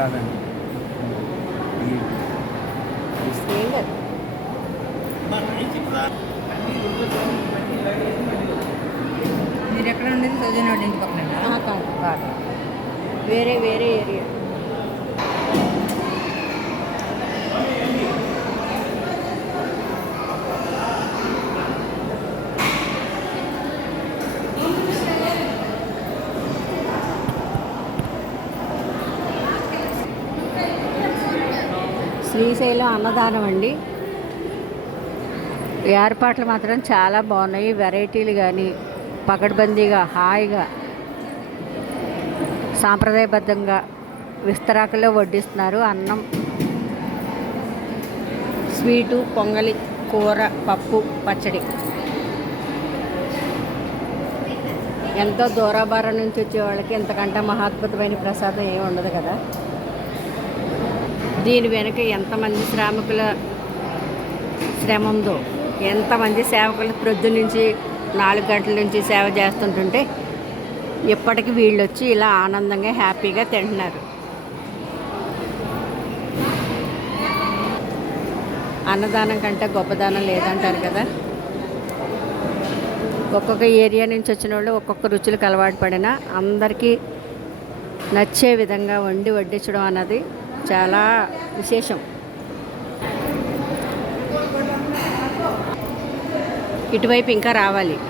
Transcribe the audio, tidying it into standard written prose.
కాదండి. ఏం కాదు. మీరు ఎక్కడ ఉండేది? సౌజన్య ఇంటి పక్కన. కాదు కాదు, వేరే వేరే ఏరియా. శ్రీశైలం అన్నదానం అండి. ఏర్పాట్లు మాత్రం చాలా బాగున్నాయి. వెరైటీలు కానీ పకడ్బందీగా హాయిగా సాంప్రదాయబద్ధంగా విస్తరాకుల్లో వడ్డిస్తున్నారు. అన్నం, స్వీటు, పొంగలి, కూర, పప్పు, పచ్చడి. ఎంతో దూరాభారం నుంచి వచ్చే వాళ్ళకి ఇంతకంటే మహాద్భుతమైన ప్రసాదం ఏమి ఉండదు కదా. దీని వెనుక ఎంతమంది శ్రామికుల శ్రమ ఉందో, ఎంతమంది సేవకులు ప్రొద్దు నుంచి 4 గంటల నుంచి సేవ చేస్తుంటుంటే ఇప్పటికి వీళ్ళు వచ్చి ఇలా ఆనందంగా హ్యాపీగా తింటున్నారు. అన్నదానం కంటే గొప్పదానం లేదంటారు కదా. ఒక్కొక్క ఏరియా నుంచి వచ్చిన వాళ్ళు ఒక్కొక్క రుచులకు అలవాటు పడినా అందరికీ నచ్చే విధంగా వడ్డించడం అన్నది చాలా విశేషం. ఇటువైపు ఇంకా రావాలి.